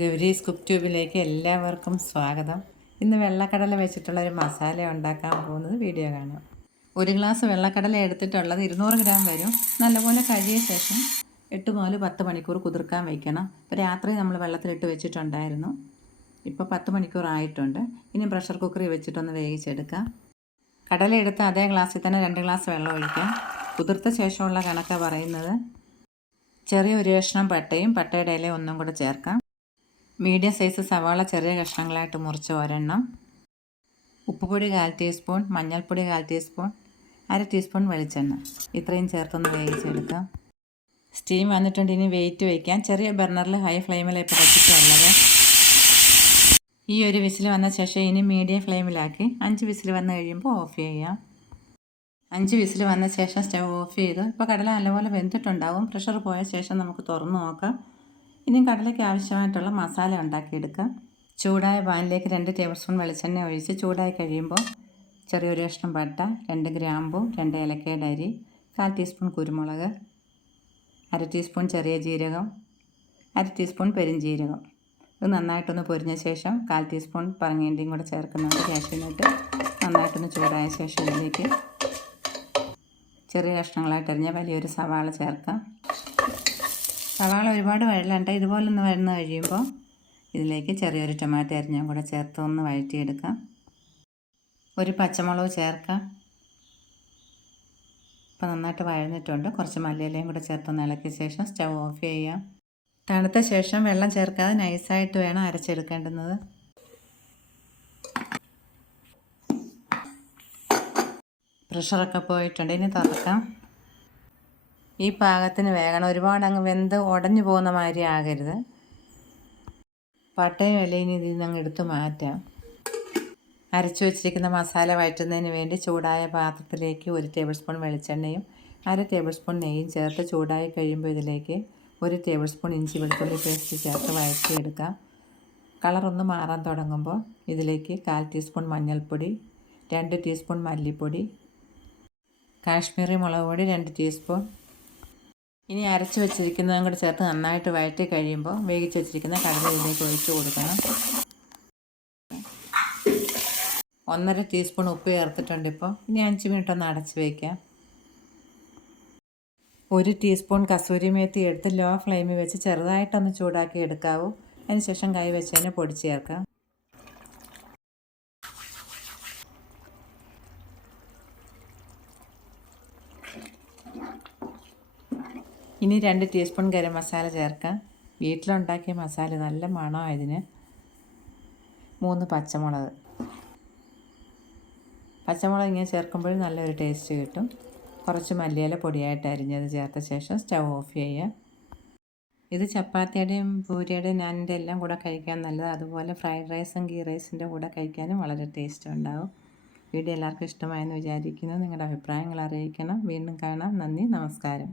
Gowri's cook ട്യൂബിലേക്ക് എല്ലാവർക്കും സ്വാഗതം. ഇന്ന് വെള്ളക്കടല വെച്ചിട്ടുള്ള ഒരു മസാല ഉണ്ടാക്കാൻ പോകുന്നത് വീഡിയോ കാണാം. ഒരു ഗ്ലാസ് വെള്ളക്കടല എടുത്തിട്ടുള്ളത് 200 ഗ്രാം വരും. നല്ലപോലെ കഴുകിയ ശേഷം 8 മുതൽ 10 മണിക്കൂർ കുതിർക്കാൻ വയ്ക്കണം. ഇപ്പോൾ രാത്രി നമ്മൾ വെള്ളത്തിലിട്ട് വെച്ചിട്ടുണ്ടായിരുന്നു. ഇപ്പോൾ 10 മണിക്കൂർ ആയിട്ടുണ്ട്. ഇനി പ്രഷർ കുക്കറിൽ വെച്ചിട്ടൊന്ന് വേവിച്ചെടുക്കാം. കടല എടുത്ത് അതേ ഗ്ലാസ്സിൽ തന്നെ 2 ഗ്ലാസ് വെള്ളം ഒഴിക്കാം. കുതിർത്ത ശേഷമുള്ള കണക്കാണ് പറയുന്നത്. ചെറിയ ഒരു കഷ്ണം പട്ടയും പട്ടയുടെ ഇല ഒന്നും കൂടെ ചേർക്കാം. മീഡിയം സൈസ് സവാള ചെറിയ കഷ്ണങ്ങളായിട്ട് മുറിച്ച് ഒരെണ്ണം, ഉപ്പുപൊടി 1/4 ടീസ്പൂൺ, മഞ്ഞൾപ്പൊടി 1/4 ടീസ്പൂൺ, 1/2 ടീസ്പൂൺ വെളിച്ചെണ്ണ ഇത്രയും ചേർത്തൊന്ന് വേവിച്ചെടുക്കാം. സ്റ്റീം വന്നിട്ടുണ്ട്. ഇനി വെയിറ്റ് വയ്ക്കാം. ചെറിയ ബർണറിൽ ഹൈ ഫ്ലെയിമിൽ ഇപ്പോൾ വെച്ചിട്ടുള്ളത്. ഈ ഒരു വിസിൽ വന്ന ശേഷം ഇനി മീഡിയം ഫ്ലെയിമിലാക്കി 5 വിസിൽ വന്ന് കഴിയുമ്പോൾ ഓഫ് ചെയ്യാം. 5 വിസിൽ വന്ന ശേഷം സ്റ്റവ് ഓഫ് ചെയ്തു. ഇപ്പോൾ കടല നല്ലപോലെ വെന്തിട്ടുണ്ടാവും. പ്രഷർ പോയ ശേഷം നമുക്ക് തുറന്ന് നോക്കാം. ഇനി കടലയ്ക്ക് ആവശ്യമായിട്ടുള്ള മസാല ഉണ്ടാക്കിയെടുക്കാം. ചൂടായ പാനിലേക്ക് 2 ടേബിൾ സ്പൂൺ വെളിച്ചെണ്ണ ഒഴിച്ച് ചൂടായി കഴിയുമ്പോൾ ചെറിയൊരു കഷ്ണം പട്ട, 2 ഗ്രാമ്പു, 2 ഏലക്കയുടെ അരി, 1/4 ടീസ്പൂൺ കുരുമുളക്, 1/2 ടീസ്പൂൺ ചെറിയ ജീരകം, 1/2 ടീസ്പൂൺ പെരുംജീരകം. ഇത് നന്നായിട്ടൊന്ന് പൊരിഞ്ഞ ശേഷം 1/4 ടീസ്പൂൺ പറങ്ങേണ്ടിയും കൂടെ ചേർക്കുന്നുണ്ട്. കാഷ്യൂനട്ട് നന്നായിട്ടൊന്ന് ചൂടായ ശേഷം ഇതിലേക്ക് ചെറിയ കഷ്ണങ്ങളായിട്ട് അരിഞ്ഞ വലിയൊരു സവാള ചേർക്കാം. സവാള ഒരുപാട് വഴലണ്ട. ഇതുപോലൊന്ന് വഴന്ന് കഴിയുമ്പോൾ ഇതിലേക്ക് ചെറിയൊരു ടൊമാറ്റോ അരിഞ്ഞും കൂടെ ചേർത്ത് ഒന്ന് വഴറ്റിയെടുക്കാം. ഒരു പച്ചമുളക് ചേർക്കാം. ഇപ്പോൾ നന്നായിട്ട് വഴന്നിട്ടുണ്ട്. കുറച്ച് മല്ലിയിലയും കൂടെ ചേർത്തൊന്ന് ഇളക്കിയ ശേഷം സ്റ്റവ് ഓഫ് ചെയ്യാം. തണുത്ത ശേഷം വെള്ളം ചേർക്കാതെ നൈസായിട്ട് വേണം അരച്ചെടുക്കേണ്ടുന്നത്. പ്രഷറൊക്കെ പോയിട്ടുണ്ട്. ഇനി തുറക്കാം. ഈ പാകത്തിന് വേകണം. ഒരുപാട് അങ്ങ് വെന്ത് ഉടഞ്ഞു പോകുന്ന മാതിരി ആകരുത്. പട്ടയും ഇലയും ഇതിൽ നിന്ന് അങ്ങ് എടുത്ത് മാറ്റാം. അരച്ചു വെച്ചിരിക്കുന്ന മസാല വഴറ്റുന്നതിന് വേണ്ടി ചൂടായ പാത്രത്തിലേക്ക് 1 ടേബിൾ സ്പൂൺ വെളിച്ചെണ്ണയും 1/2 ടേബിൾ സ്പൂൺ നെയ്യും ചേർത്ത് ചൂടായി കഴിയുമ്പോൾ ഇതിലേക്ക് 1 ടേബിൾ സ്പൂൺ ഇഞ്ചി വെളുത്തുള്ളി പേസ്റ്റ് ചേർത്ത് വഴറ്റിയെടുക്കാം. കളറൊന്ന് മാറാൻ തുടങ്ങുമ്പോൾ ഇതിലേക്ക് 1/4 ടീസ്പൂൺ മഞ്ഞൾപ്പൊടി, 2 ടീസ്പൂൺ മല്ലിപ്പൊടി, കാശ്മീരി മുളക് പൊടി 2 ടീസ്പൂൺ. ഇനി അരച്ച് വെച്ചിരിക്കുന്നതും കൂടെ ചേർത്ത് നന്നായിട്ട് വഴറ്റി കഴിയുമ്പോൾ വേവിച്ച് വെച്ചിരിക്കുന്ന കടല ഇതിലേക്ക് ഒഴിച്ച് കൊടുക്കണം. 1/2 ടീസ്പൂൺ ഉപ്പ് ചേർത്തിട്ടുണ്ട്. ഇപ്പോൾ ഇനി 5 മിനിറ്റ് ഒന്ന് അടച്ച് വയ്ക്കാം. 1 ടീസ്പൂൺ കസൂരി മേത്തി എടുത്ത് ലോ ഫ്ലെയിമിൽ വെച്ച് ചെറുതായിട്ടൊന്ന് ചൂടാക്കി എടുക്കാവൂ. അതിനുശേഷം കൈ വെച്ചതിന് പൊടി ചേർക്കാം. ഇനി 2 ടീസ്പൂൺ ഗരം മസാല ചേർക്കാം. വീട്ടിലുണ്ടാക്കിയ മസാല നല്ല മണമാണ് ഇതിന്. 3 പച്ചമുളക് ഇങ്ങനെ ചേർക്കുമ്പോൾ നല്ലൊരു ടേസ്റ്റ് കിട്ടും. കുറച്ച് മല്ലിയില പൊടിയായിട്ട് അരിഞ്ഞത് ചേർത്ത ശേഷം സ്റ്റവ് ഓഫ് ചെയ്യുക. ഇത് ചപ്പാത്തിയുടെയും പൂരിയുടെയും നാനിൻ്റെ എല്ലാം കൂടെ കഴിക്കാൻ നല്ലത്. അതുപോലെ ഫ്രൈഡ് റൈസും ഗീ റൈസിൻ്റെ കൂടെ കഴിക്കാനും വളരെ ടേസ്റ്റ് ഉണ്ടാവും. വീഡിയോ എല്ലാവർക്കും ഇഷ്ടമായെന്ന് വിചാരിക്കുന്നു. നിങ്ങളുടെ അഭിപ്രായങ്ങൾ അറിയിക്കണം. വീണ്ടും കാണാം. നന്ദി, നമസ്കാരം.